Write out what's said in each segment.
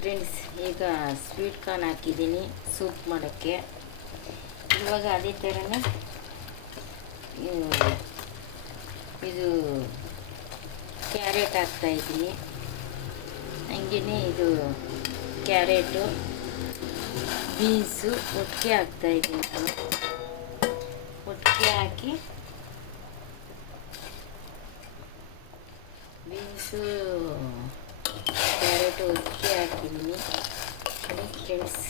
Friends, ಈಗ sweet corn ಹಾಕಿದ್ದೀನಿ soup ಮಾಡೋಕ್ಕೆ. ಇವಾಗ ಅದೇ ಥರನೇ ಇದು ಕ್ಯಾರೆಟ್ ಹಾಕ್ತಾಯಿದ್ದೀನಿ. ಹಂಗೆಯೇ ಇದು ಕ್ಯಾರೆಟು ಬೀನ್ಸು ಒಟ್ಟಿಗೆ ಹಾಕ್ತಾಯಿದ್ದೀನಿ. ಒಟ್ಟಿಗೆ ಹಾಕಿ ಬೀನ್ಸು ಕ್ಯಾರೆಟು ಒಟ್ಟಿಗೆ ಹಾಕಿದ್ದೀನಿ ಫ್ರೆಂಡ್ಸ್.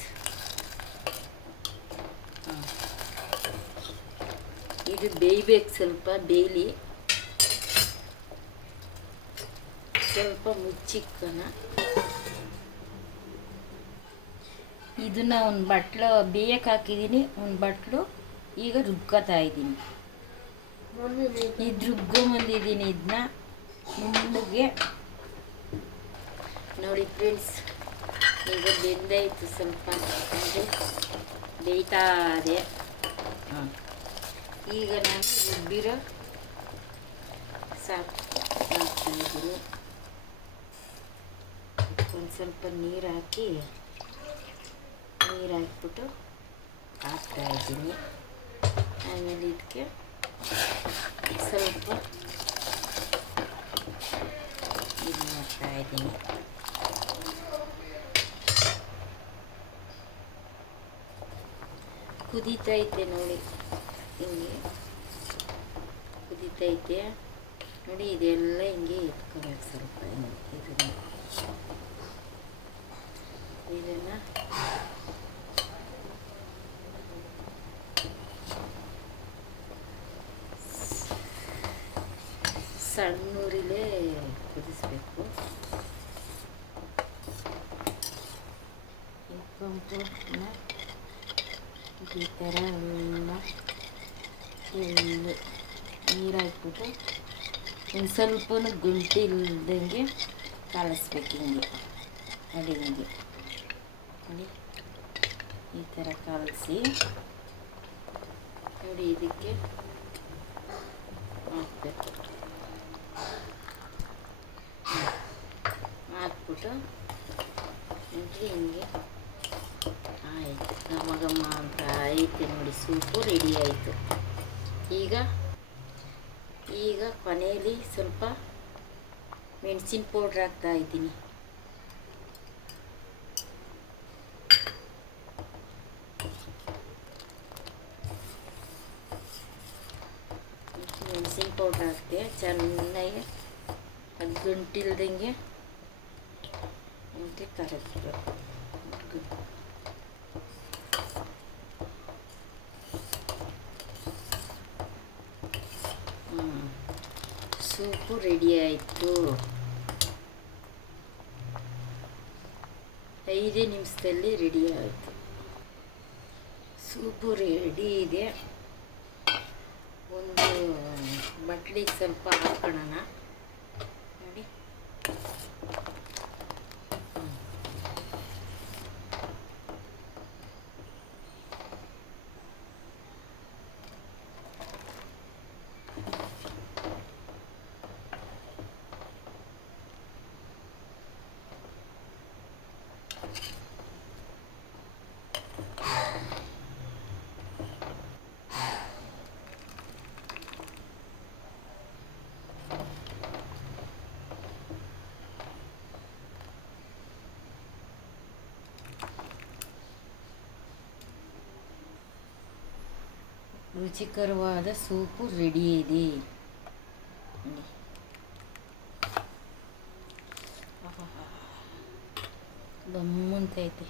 ಇದು ಬೇಯಬೇಕು, ಸ್ವಲ್ಪ ಬೇಯಲಿ. ಸ್ವಲ್ಪ ಮುಚ್ಚಿಕ್ಕಣ. ಇದನ್ನು ಒಂದು ಬಟ್ಲು ಬೇಯಕ್ಕೆ ಹಾಕಿದ್ದೀನಿ, ಒಂದು ಬಟ್ಲು ಈಗ ರುಬ್ಕೋತಾ ಇದ್ದೀನಿ. ಇದು ರುಬ್ಕೊಂಬಂದಿದ್ದೀನಿ. ಇದನ್ನ ನುಣ್ಣಗೆ ನೋಡಿ ಫ್ರೆಂಡ್ಸ್. ಈಗ ಬೆಂದಾಯಿತು, ಸ್ವಲ್ಪ ಅಂದರೆ ಬೇಯ್ತಾ ಇದೆ. ಈಗ ನಾನು ರುಬ್ಬಿರೋ ಸಾಕು ಹಾಕ್ತಾಯಿದ್ದೀನಿ. ಒಂದು ಸ್ವಲ್ಪ ನೀರು ಹಾಕ್ಬಿಟ್ಟು ಹಾಕ್ತಾಯಿದ್ದೀನಿ. ಆಮೇಲೆ ಇದಕ್ಕೆ ಸ್ವಲ್ಪ ಇದು ಮಾಡ್ತಾಯಿದ್ದೀನಿ. ಕುದೀತೈತೆ ನೋಡಿ, ಹಿಂಗೆ ಕುದೀತೈತೆ ನೋಡಿ. ಇದೆಲ್ಲ ಹಿಂಗೆ ಎತ್ಕೋಬೇಕು ಸ್ವಲ್ಪ. ಇದನ್ನು ಸಣ್ಣೂರಿಲೇ ಕುದಿಸ್ಬೇಕು. ಕಂಪೋಸ್ಟ್ನ ಈ ಥರ ಎಲ್ಲ ನೀರು ಹಾಕ್ಬಿಟ್ಟು ಒಂದು ಸ್ವಲ್ಪ ಗುಂಟಿ ಇಲ್ದಂಗೆ ಕಾಲಿಸ್ಬೇಕು. ಹಿಂಗೆ ನೋಡಿ, ಹಿಂಗೆ ನೋಡಿ ಈ ಥರ ಕಾಲಿಸಿ ನೋಡಿ. ಇದಕ್ಕೆ ಹಾಕ್ಬೇಕು. ಹಾಕ್ಬಿಟ್ಟು ನೋಡಿ ಹಿಂಗೆ ಆಯಿತು. ಘಮ ಘಮ ಅಂತ ಐತೆ ನೋಡಿ, ಸೂಪು ರೆಡಿ ಆಯಿತು. ಈಗ ಕೊನೆಯಲ್ಲಿ ಸ್ವಲ್ಪ ಮೆಣಸಿನ ಪೌಡ್ರ್ ಹಾಕ್ತಾ ಇದ್ದೀನಿ. ಮೆಣಸಿನ ಪೌಡ್ರ್ ಹಾಕ್ತೆ ಚೆನ್ನಾಗಿ ಅದು ಗಂಟಿಲ್ದಂಗೆ ಅಂತ ಕರಗಿಸ್ಬೇಕು. ಸೂಪು ರೆಡಿ ಆಯಿತು. 5 ನಿಮಿಷದಲ್ಲಿ ರೆಡಿ ಆಯಿತು. ಸೂಪು ರೆಡಿ ಇದೆ. ಒಂದು ಬಟ್ಲಿಗೆ ಸ್ವಲ್ಪ ಹಾಕೋಣ ನೋಡಿ. ರುಚಿಕರವಾದ ಸೂಪು ರೆಡಿ ಇದೆ. ಗಮ್ಮಂತೈತೆ.